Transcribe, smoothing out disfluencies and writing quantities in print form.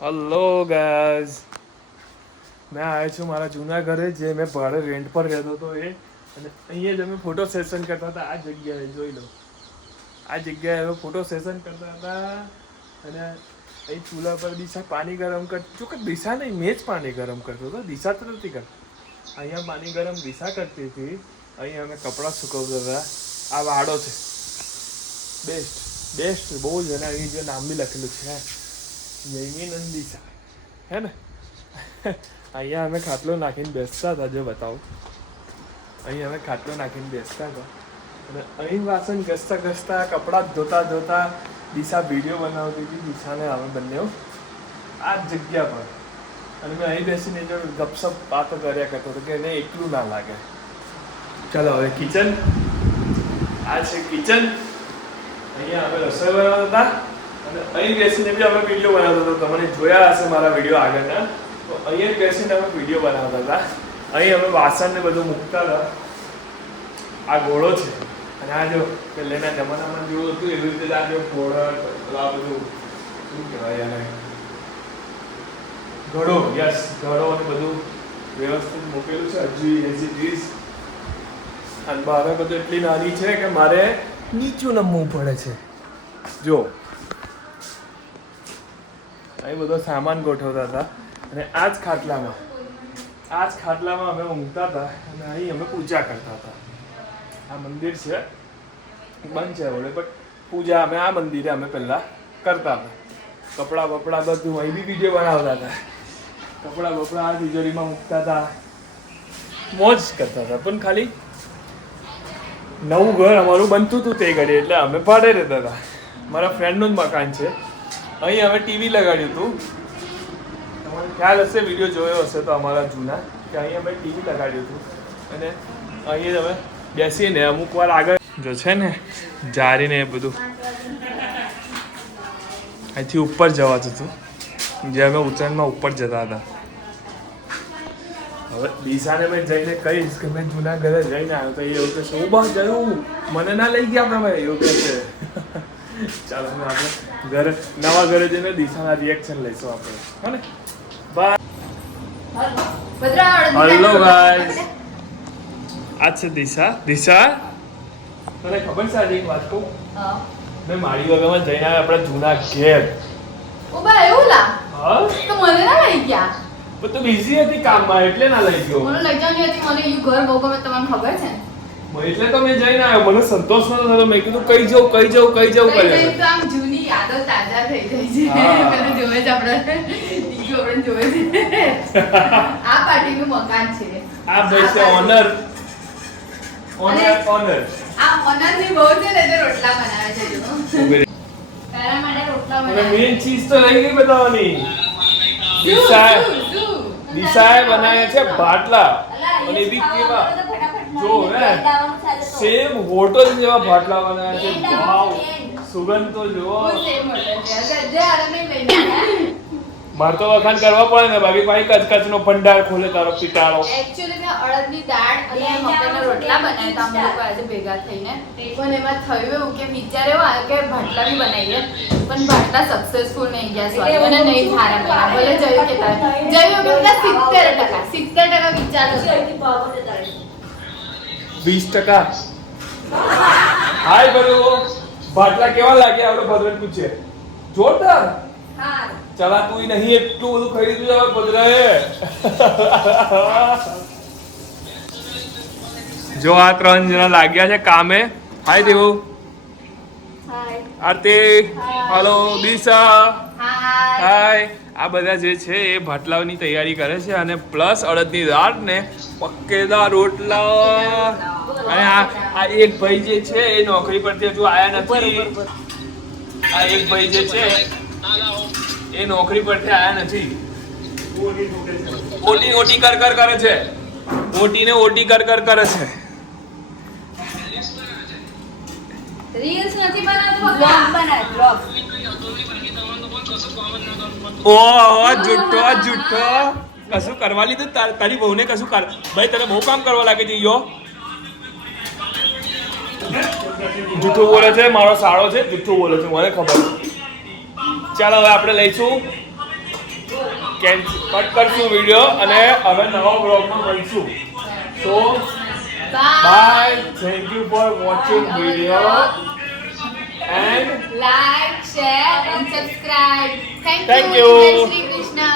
Hello guys, મેં આવ્યો છું મારા જૂના ઘરે જે મેં ભાડે રેન્ટ પર રહેતો હતો એ. અને અહીંયા જ અમે ફોટો સેશન કરતા હતા. આ જગ્યાએ જોઈ લો, આ જગ્યાએ અમે ફોટો સેશન કરતા હતા. અને અહીં ચૂલા પર દિશા પાણી ગરમ કરતી, જો કે દિશા નહીં, મેં જ પાણી ગરમ કરતો હતો, દિશા તો નથી કરતી. અહીંયા પાણી ગરમ દિશા કરતી હતી. અહીં અમે કપડાં સુકવતા હતા. આ વાડો છે, બેસ્ટ બેસ્ટ બહુ જ. અને અહીં જે નામ બી લખેલું છે જયમી નંદિશા, હે ને. અહીંયા અમે ખાટલો નાખીને બેસતા હતા. જો બતાવો, અહીં અમે ખાટલો નાખીને બેસતા હતા. અને અહીં વાસણ ઘસતા ઘસતા, કપડાં ધોતા ધોતા દિશા વિડીયો બનાવતી હતી. દિશાને અમે બંને આ જગ્યા પર. અને મેં અહીં બેસીને જો ગપસપ વાતો કર્યા કરતો હતો કે એને એકલું ના લાગે. ચાલો હવે કિચન, આ છે કિચન. અહીંયા અમે રસોઈ બનાવતા હતા. અને અહીં બેસીને બી અમે વિડીયો બનાવતા હતા. તમને જોયા હશે મારા વિડીયો આગળના. તો અહીંયા જ બેસીને અમે વિડીયો બનાવતા હતા. અહીં અમે વાસણને બધું મૂકતા હતા. આ ઘોડો છે. અને આ જો પહેલાના જમાનામાં જેવું હતું એવી રીતે આ જો ઘોડો, આ બધું શું કહેવાય યાર, ઘોડો, યસ, ઘોડો અને બધું વ્યવસ્થિત મૂકેલું છે હજી એઝ ઇટ ઇઝ. અને બહાર બધું એટલી નાની છે કે મારે નીચું નમવું પડે છે. જો અહીં બધો સામાન ગોઠવતા હતા. અને આ જ ખાટલામાં અમે ઊંઘતા હતા. અને અહીં અમે પૂજા કરતા હતા. આ મંદિર છે, બંધ છે હવે, બટ પૂજા અમે આ મંદિરે અમે પહેલાં કરતા હતા. કપડાં બપડા બધું અહીં બી વિડીયો બનાવતા હતા. કપડાં બપડા આ તિજોરીમાં મૂકતા હતા, મોજ કરતા હતા. પણ ખાલી નવું ઘર અમારું બનતું હતું તે ઘડી, એટલે અમે ભાડે રહેતા હતા. મારા ફ્રેન્ડનું જ મકાન છે. અહીં અમે ટીવી લગાડ્યું હતું. તમારે ખ્યાલ હશે, વિડીયો જોયો હશે તો અમારા જૂના, કે અહીં અમે ટીવી લગાડ્યું હતું. અને અહીં અમે બેસીને અમુક વાર આગળ જો છે ને જારીને એ બધું અહીંથી ઉપર જવાતું હતું, જે અમે ઉત્તરાયણમાં ઉપર જતા હતા. હવે દિશાને મેં જઈને કહીશ કે મેં જૂના ઘરે જઈને આવ્યો, તો એ એવું કે શું બસ ગયું, મને ના લઈ ગયા તમે, એવું કે છે. ચાલો આપણે ઘરે, નવા ઘરે જઈને દિશાના રિએક્શન લઈશું આપણે, હો ને. બાય. હેલો ગાઈસ, આ છે દિશા. દિશા, તને ખબર છે આજે એક વાત કહું? મેં મારી વગરમાં જઈને આવ્યા આપણા જૂના ઘેર. ઓબા એવું લા? હા, તો મને ના લઈ ગયા. પણ તું બિઝી હતી કામમાં, એટલે ના લઈ ગયો. મને લઈ જવાની હતી, મને ઈ ઘર બહુ ગમે, તમને ખબર છે ને. એટલે તો મેં જઈને આવ્યો, મને સંતોષ નતો થતો. મેં કીધું કઈ જાઉં કરે. તો આમ જૂની યાદો તાજા થઈ જાય છે. પેલું જોવે જ આપણે, બીજું આપણે જોવે છે. આ પાર્ટીનું મકાન છે. આ ભાઈ છે ઓનર. આ ઓનરની બહુ છે ને, તે રોટલા બનાવે છે. જો તારા માટે રોટલા અને બનાવે. મેઇન ચીઝ તો રહી ગઈ બતાવવાની. દિશાએ બનાવ્યા છે બાટલા. અને એ બી કેવા, જો હે, સેમ હોટલ જેવા બાટલા બનાવ્યા છે. વાવ, સુગંધ તો જુઓ. મારે તો વખાણ કરવા પડે ને, બાકી ભાઈ કચકચનો ભંડાર ખોલે તારો પિતાળો. એક્ચ્યુઅલી મેં અડદની દાળ અને મકાઈના રોટલા બનાવ્યા હતા અમે લોકો આજે ભેગા થઈને. પણ એમાં થયું એવું કે વિચાર એવો આવ્યો કે ભાટલા બી બનાવીએ, પણ ભાટલા સક્સેસફુલ નહીં ગયા. સોરી, અને નહીં સારા બન્યા. ભલે જયું કે તારે જયું કે બધા 70% વિચાર હતો. 20%. હાય બરો, ભાટલા કેવા લાગ્યા આપણે ભદ્રન પૂછે? જોરદાર. હા, ચલા તું નહીં એટલું બધું ખરીદ્યું હવે ભદ્રાએ. જો આ 3 જણા લાગ્યા છે કામે. હાય દેવો, આરતી, હાલો દિશા, હાય. આ બધા જે છે એ ભાટલાઓની તૈયારી કરે છે. અને પ્લસ અડદની દાળ ને પક્કેદાર રોટલા. અને આ એક ભાઈ જે છે એ નોકરી પરથી હજુ આયા નથી. આ એક ભાઈ જે છે એ નોકરી પરથી આયા નથી. ઓટી કર કરે છે. ઓટી કર કરે છે. રીલ્સ નથી બનાવતો, બ્લોગ બનાવે, બ્લોગ. ઓહો, જુઠ્ઠો. કશું કરવા લીધું તારી બહુને? કશું કર ભાઈ, તને બહુ કામ કરવા લાગે છે. યો જુઠ્ઠું બોલે છે, મારો સાળો છે, જુઠ્ઠું બોલે છે, મને ખબર. ચાલો હવે આપણે લઈશું કટ કરશું વિડીયો અને હવે નવા બ્લોગમાં મળશું. So bye, thank you for watching video and like, share and subscribe. Thank Thank you. you. Jai Shri Krishna.